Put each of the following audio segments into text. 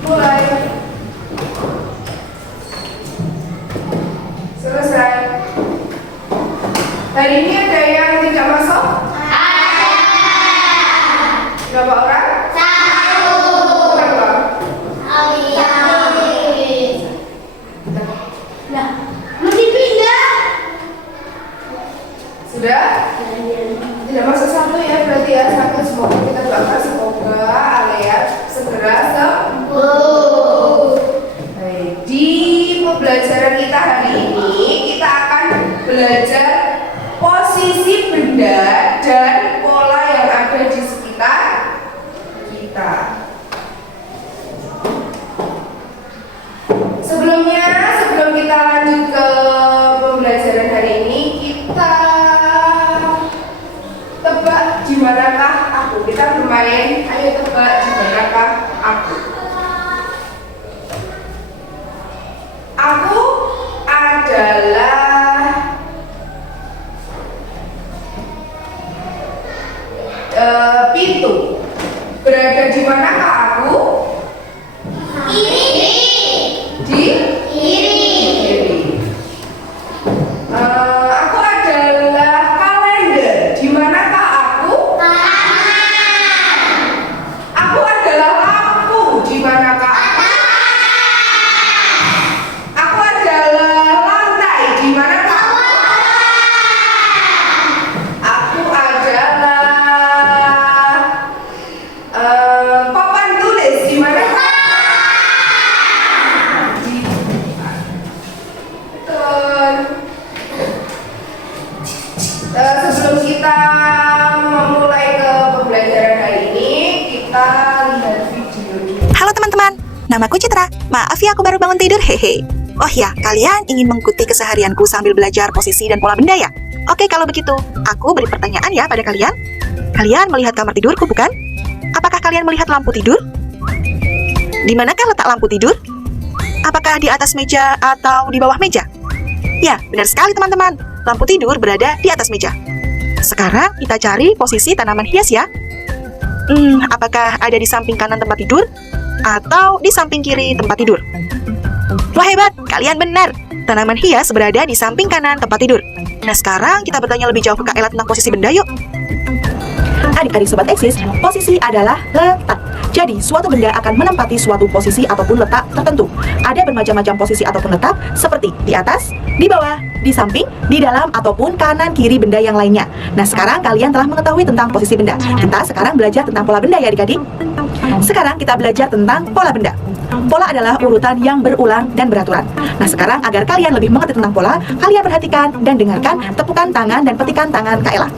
Mulai. Selesai. Hari ini ada yang tidak masuk? Ada. Berapa orang? Satu. Berapa? Oh iya. Nah, mesti pindah. Sudah? Tidak masuk satu ya, berarti ya satu. Semoga kita doakan semoga Alea segera sembuh. Baik, di pembelajaran kita hari ini kita akan belajar posisi benda dan pola yang ada di sekitar kita. Sebelum kita lanjut ke pembelajaran hari ini, kita tebak di manakah aku. Kita bermain, ayo tebak di manakah aku. Aku adalah pintu. Berada di manakah aku? Kiri. Di Kiri. kiri. Aku adalah kalender. Di manakah aku? Kanan. Aku adalah lampu. Di manakah aku? Aku adalah lantai. Di manakah aku? Aku adalah papan tulis. Di manakah? Di betul. Sebelum kita memulai ke pembelajaran hari ini, kita lihat video dulu. Halo teman-teman, namaku Citra. Maaf ya aku baru bangun tidur, hehe. Oh ya, kalian ingin mengikuti keseharianku sambil belajar posisi dan pola benda ya? Oke, kalau begitu, aku beri pertanyaan ya pada kalian. Kalian melihat kamar tidurku, bukan? Apakah kalian melihat lampu tidur? Di manakah letak lampu tidur? Apakah di atas meja atau di bawah meja? Ya, benar sekali teman-teman. Lampu tidur berada di atas meja. Sekarang kita cari posisi tanaman hias ya. Apakah ada di samping kanan tempat tidur? Atau di samping kiri tempat tidur? Wah hebat, kalian benar. Tanaman hias berada di samping kanan tempat tidur. Nah sekarang kita bertanya lebih jauh ke Kak Ella tentang posisi benda yuk. Adik-adik Sobat Eksis, posisi adalah letak. Jadi, suatu benda akan menempati suatu posisi ataupun letak tertentu. Ada bermacam-macam posisi ataupun letak, seperti di atas, di bawah, di samping, di dalam, ataupun kanan kiri benda yang lainnya. Nah, sekarang kalian telah mengetahui tentang posisi benda. Kita sekarang belajar tentang pola benda ya adik-adik. Sekarang kita belajar tentang pola benda. Pola adalah urutan yang berulang dan beraturan. Nah, sekarang agar kalian lebih mengerti tentang pola, kalian perhatikan dan dengarkan tepukan tangan dan petikan tangan Kak Ella.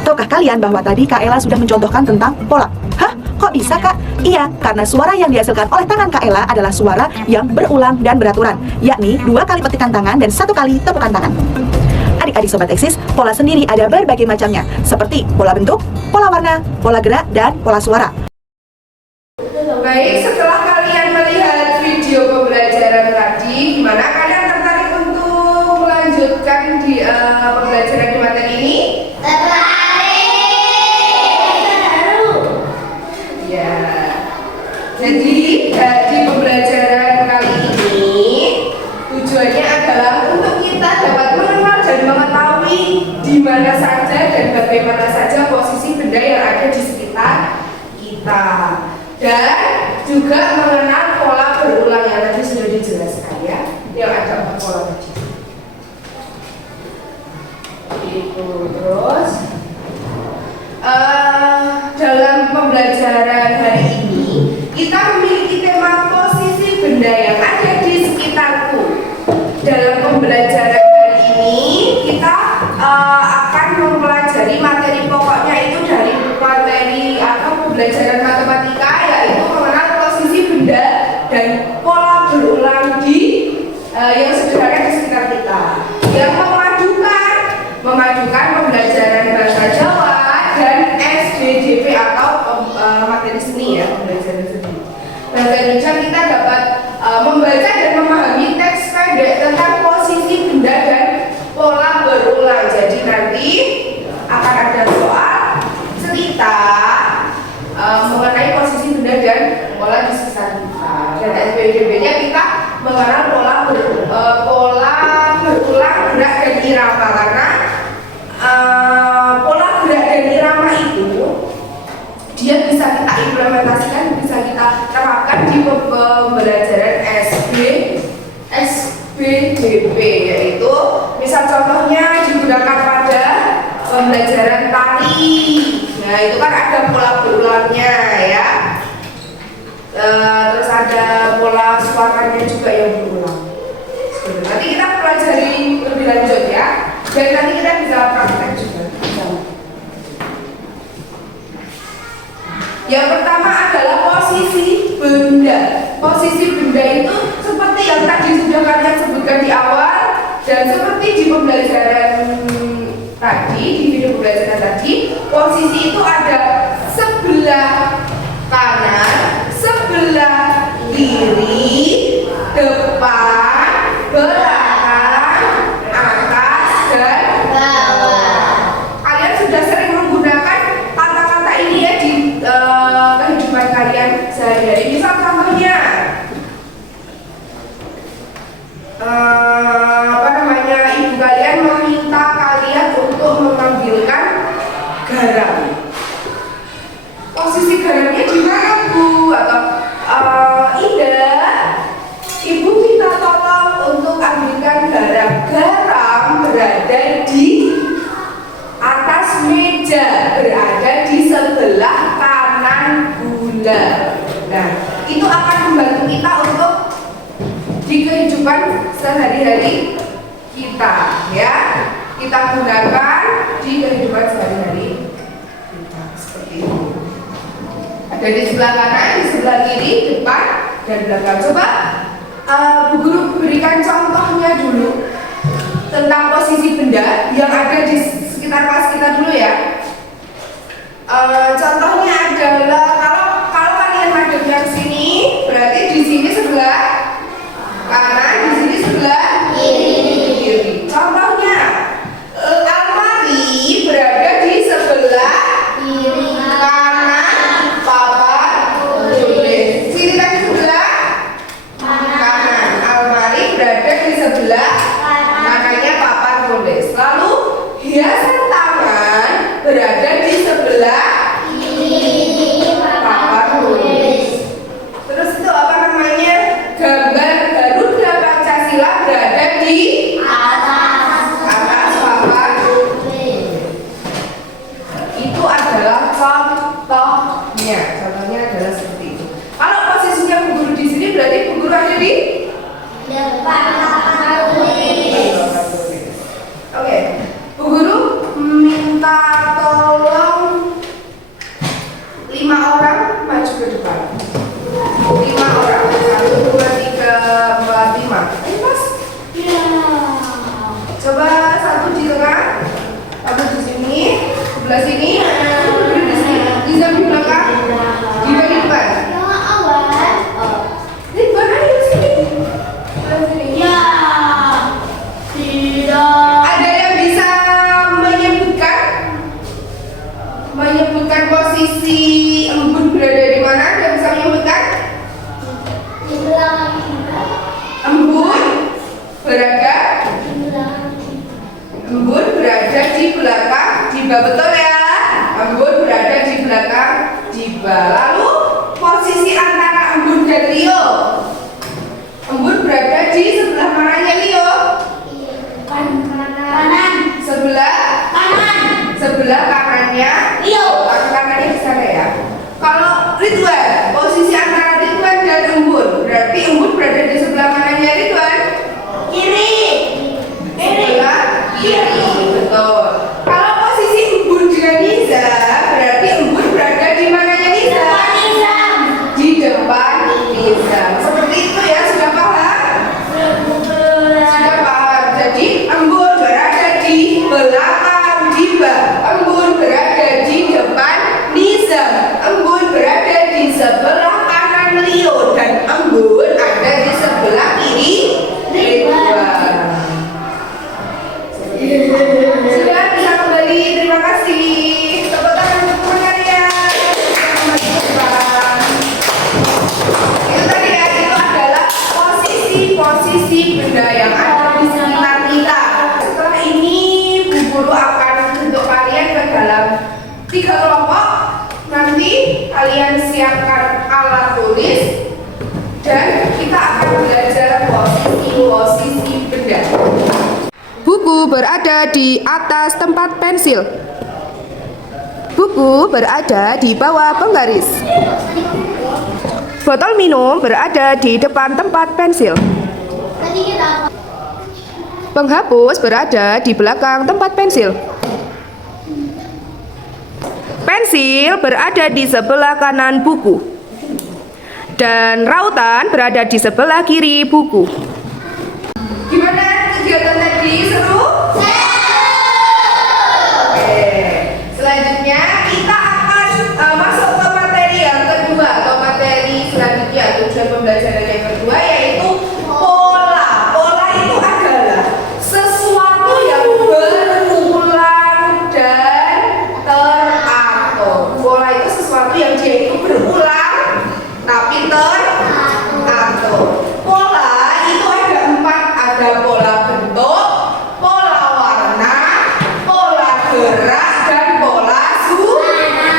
Tahukah kalian bahwa tadi Kak Ella sudah mencontohkan tentang pola? Hah? Kok bisa Kak? Iya, karena suara yang dihasilkan oleh tangan Kak Ella adalah suara yang berulang dan beraturan, yakni 2 kali petikan tangan dan 1 kali tepukan tangan. Adik-adik Sobat Eksis, pola sendiri ada berbagai macamnya, seperti pola bentuk, pola warna, pola gerak, dan pola suara. Baik, setelah kalian melihat video pembelajaran tadi, gimana kalian tertarik untuk melanjutkan di pembelajaran di materi ini? Ya. Jadi di pembelajaran kali ini tujuannya adalah untuk kita dapat mengenal dan mengetahui di mana saja dan bagaimana saja posisi benda yang ada di sekitar kita. Dan juga mengenal pola berulang yang tadi sudah dijelaskan ya, yang ada 4 pola tadi. Itu terus dalam pembelajaran hari ini kita memiliki tema posisi benda yang ada di sekitarku. Dalam pembelajaran hari ini kita akan mempelajari materi pokoknya itu dari materi atau pembelajaran matematika, yaitu mengenal posisi benda dan pola berulang di yang sederhana di sekitar kita, yang memadukan pembelajaran bahasa Jawa dan SDJP atau materi seni ya, pembelajaran seni. Bahasa Indonesia kita dapat membaca dan memahami teks pendek tentang posisi benda dan pola berulang. Jadi nanti akan ada soal cerita pertama itu dia bisa kita implementasikan, bisa kita terapkan di pembelajaran SBDP, yaitu misal contohnya digunakan pada pembelajaran tari. Nah, itu kan ada pola berulangnya ya. Terus ada pola suaranya juga yang berulang. Nanti kita pelajari lebih lanjut ya. Dan nanti kita bisa praktek juga. Yang pertama adalah posisi benda. Posisi benda itu seperti yang tadi sudah kalian sebutkan di awal, dan seperti di pembelajaran tadi, di video pembelajaran tadi, posisi itu ada sebelah kanan, sebelah kiri, depan, belakang, atas, dan Bawah. kalian sudah sering menggunakan kata-kata ini ya di kehidupan kalian sehari-hari. Misal contohnya ibu kalian meminta kalian untuk mengambilkan garam. Posisi garamnya di mana, Bu? Atau Indah, ibu minta tolong untuk ambilkan garam. Garam berada di atas meja, berada di sebelah kanan Bunda. Nah, itu akan membantu kita untuk di kehidupan sehari-hari kita, ya. Kita gunakan di kehidupan sehari-hari kita seperti itu. Ada di sebelah kanan, di sebelah kiri, depan, dan belakang. Coba Bu Guru berikan contohnya dulu tentang posisi benda yang ada di sekitar kelas kita dulu ya. Contohnya adalah kalau kalian madepnya ke sini, berarti di sini sebelah kanan, di sini sebelah kiri. Contohnya almari berada di sebelah kanan papan tulis. Sini tadi sebelah kanan. Almari berada di sebelah kanannya papan tulis. Lalu hiasan tangan berada di sebelah papan tulis. Terus itu apa namanya? Gambar Garuda Pancasila berada di atas papan tulis. Itu adalah contohnya. Contohnya adalah seperti itu. Kalau posisinya Bu Guru di sini, berarti Bu Guru ada di Depan papan tulis. Oke, Bu Guru minta tolong 5 orang maju ke depan. 5 orang. 1, 2, 3, 4, 5. Ayo Mas. Ya. Coba satu di tengah, satu di sini, sebelah sini, berdiri di sini, bisa di belakang, di depan. Yang awal. Depan ayo sini. Sebelah sini. Ya. Tidak. Ada yang bisa menyebutkan posisi embun berada di mana? Ada yang bisa menyebutkan? Di belakang. Embun berada di belakang Jiba, betul ya? Embun berada di belakang Jiba. Lalu posisi antara embun dan Leo, embun berada di sebelah mananya Leo? Kanan. Sebelah kanannya Leo. Kanannya di sana ya. Kalau Ridwan, posisi antara Ridwan dan embun, berarti embun berada di sebelah mananya Ridwan? Kiri. Sebelah kiri, betul. Kalau posisi embun dengan Niza, berarti embun berada di mananya Niza? Di depan Niza. Seperti itu ya, sudah paham? Sudah paham. Jadi embun berada di belakang Jiba, embun kelompok, nanti kalian siapkan alat tulis dan kita akan belajar posisi-posisi benda. Buku berada di atas tempat pensil. Buku berada di bawah penggaris. Botol minum berada di depan tempat pensil. Tadi kita apa? Penghapus berada di belakang tempat pensil. Pensil berada di sebelah kanan buku. Dan rautan berada di sebelah kiri buku. Gimana kegiatan tadi? Seru? Oke. Selanjutnya kita akan masuk ke materi yang kedua atau materi selanjutnya, tujuan pembelajaran yang kedua, yaitu pola. Pola itu adalah sesuatu yang berulang dan teratur. Pola itu sesuatu yang dia itu berulang tapi teratur. Pola itu ada 4, ada pola bentuk, pola warna, pola gerak, dan pola suara.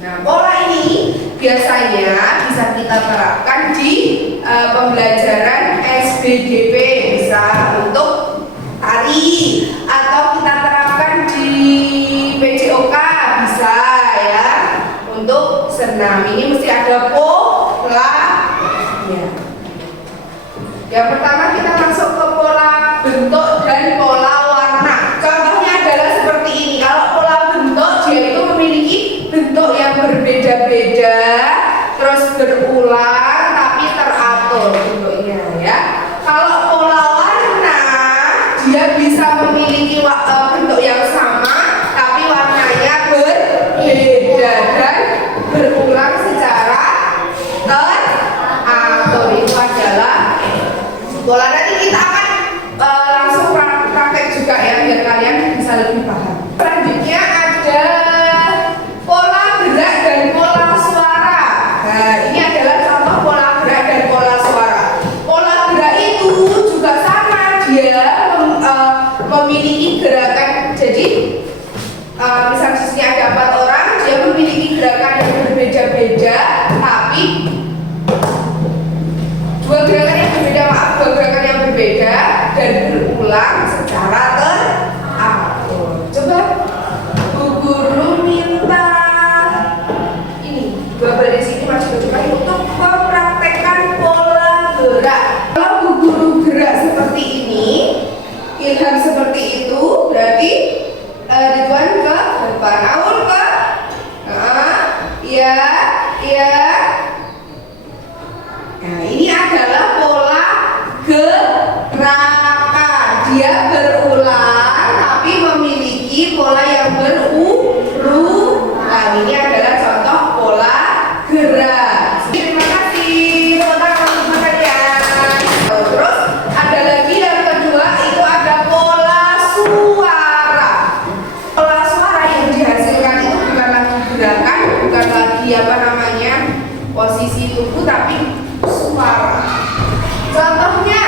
Nah, pola ini biasanya bisa kita terapkan di pembelajaran SBDP, bisa untuk tari, atau kita terapkan di PJOK, bisa ya, untuk senam. Ini mesti ada polanya. Yang pertama kita masuk ke pola bentuk dan pola warna. Contohnya adalah seperti ini. Kalau pola bentuk, dia itu memiliki bentuk yang berbeda-beda, terus berulang tapi teratur bentuknya ya. Kalau pola warna, dia bisa memiliki bentuk yang sama tapi warnanya berbeda dan berulang secara teratur. Itu adalah pola. Nanti kita akan langsung praktek juga ya, biar kalian bisa lebih paham. Selanjutnya ada pola gerak dan pola suara. Nah, ini adalah contoh pola gerak dan pola suara. Pola gerak itu juga sama, dia memiliki gerakan. Jadi misal di sini ada 4 orang, dia memiliki gerakan yang berbeda-beda, tapi dua gerakan yang berbeda dan berulang secara teratur. Coba Bu Guru minta ini Bapak di sini masih coba untuk mempraktekkan pola gerak. Kalau Bu Guru gerak seperti ini, Ilham seperti itu, berarti Ridwan ke depan, Aul ke, ya. Nah, ini adalah pola gerakan. Dia berulang tapi memiliki pola yang berulang. Ini adalah contoh pola gerak. Terima kasih. Teman-teman sekalian. Terus ada lagi yang kedua, itu ada pola suara. Pola suara yang dihasilkan itu bukan lagi gerakan, bukan lagi posisi tubuh, tapi suara. Contohnya,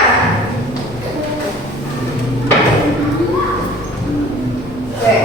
oke.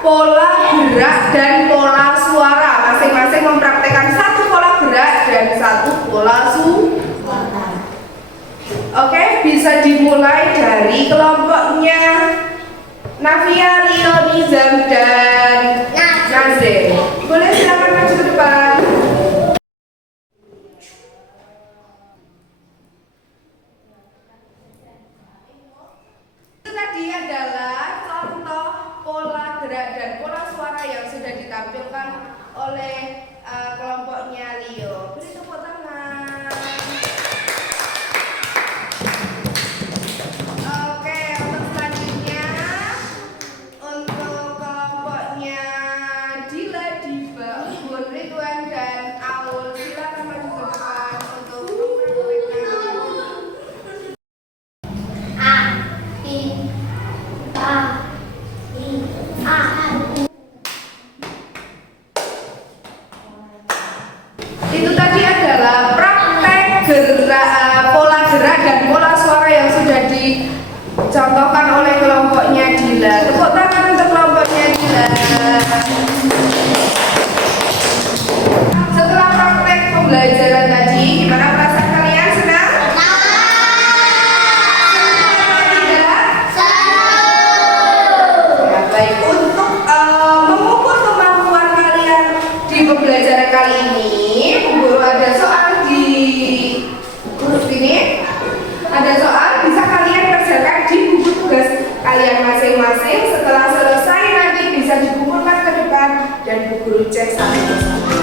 pola gerak dan pola suara. Masing-masing mempraktekkan satu pola gerak dan satu pola suara. Oke, bisa dimulai dari kelompoknya Navia, Leo, Nizam, dan Nazir. Boleh silakan maju ke depan. Itu tadi adalah contoh pola gerak dan pola suara yang sudah ditampilkan oleh kelompoknya Leo. Beri tepuk tangan. Oke, untuk selanjutnya untuk kelompoknya Dila, Diva, Umbun, Ridwan, dan Aul, silakan maju ke depan untuk mempraktekkan. A, I, A, I, A. Itu tadi adalah praktek pola gerak dan pola suara yang sudah dicontohkan oleh kelompoknya Dila. Tepuk tangan untuk kelompoknya Dila. Setelah praktek pembelajaran tadi, gimana perasaan kalian? Senang? Ya, baik. Untuk mengukur kemampuan kalian di pembelajaran kali ini, Bu Guru ada soal di huruf ini. Ada soal, bisa kalian kerjakan di buku tugas kalian masing-masing. Setelah selesai nanti bisa dikumpulkan ke depan dan Bu Guru cek satu persatu.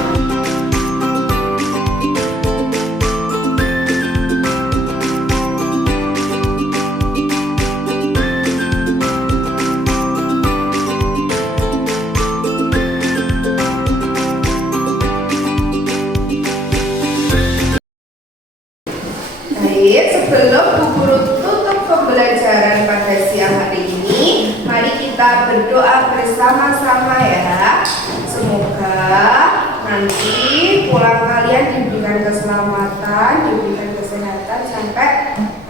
Baik, sebelum Bu Guru tutup pembelajaran pada siang hari ini, mari kita berdoa bersama-sama ya. Semoga nanti pulang kalian diberikan keselamatan, diberikan kesehatan sampai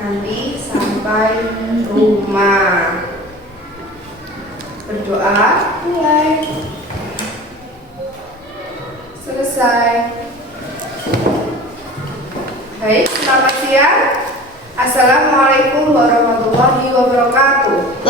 nanti sampai rumah. Berdoa, mulai. Selesai. Baik, selamat siang. Assalamualaikum warahmatullahi wabarakatuh.